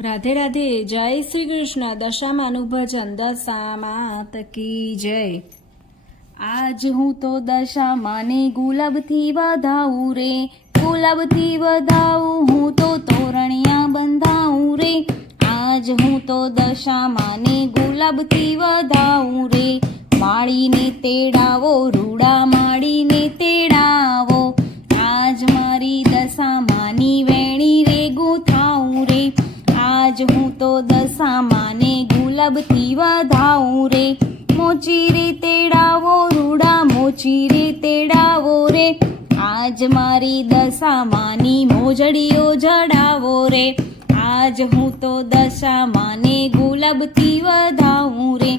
રાધે રાધે. જય શ્રી કૃષ્ણ. દશામાનું ભજન. દશામાત કી જય. આજ હું તો દશામાને ગુલાબથી વધાવું રે, ગુલાબથી વધાવું હું તો તોરણિયા બંધાવું રે. આજ હું તો દશામાને ગુલાબથી વધાવું રે. માળીને તેડાવો રૂડા, માળીને તેડાવો. આજ મારી દશામાની વેણી રે ગૂંથાવું રે. આજ હું તો દશામાને ગુલાબથી વધાવું રે. મોચી રે તેડાવો રૂડા, મોચી રે તેડાવો રે. આજ મારી દશામાની મોજડીઓ જડાવો રે. આજ હું તો દશામાને ગુલાબથી વધાવું રે.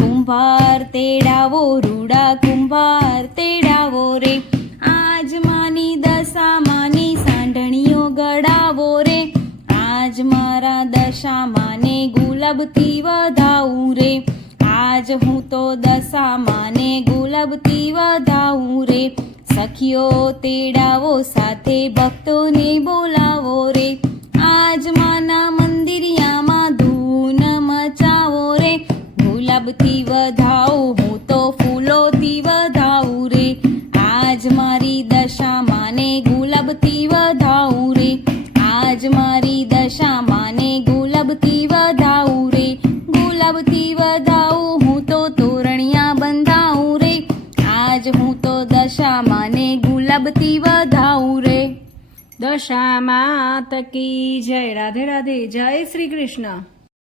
કુંભાર તેડાવો રૂડા, કુંભાર તેડાવો રે. આજ માની દશામાની સાંઢણીઓ ગળાવો રે. આજ મારા દશામાને ગુલાબથી વધાવું રે. આજ હું તો દશામાને ગુલાબથી વધાવું રે. સખીઓ તેડાવો સાથે ભક્તોને બોલાવો રે. આજ માના મંદિરિયામાં ધૂન મચાવો રે. ગુલાબથી વધાવું હું તો ફૂલોથી વધાવું રે. આજ મારી દશામાને ગુલાબથી વધાવું રે. આજ મારી દશામાને ગુલાબથી વધાવું રે. ગુલાબથી વધાવું હું તો તોરણિયા બંધાવું રે. આજ હું તો દશામાને ગુલાબથી વધાવું રે. દશામાત કી જય. રાધે રાધે. જય શ્રી કૃષ્ણ.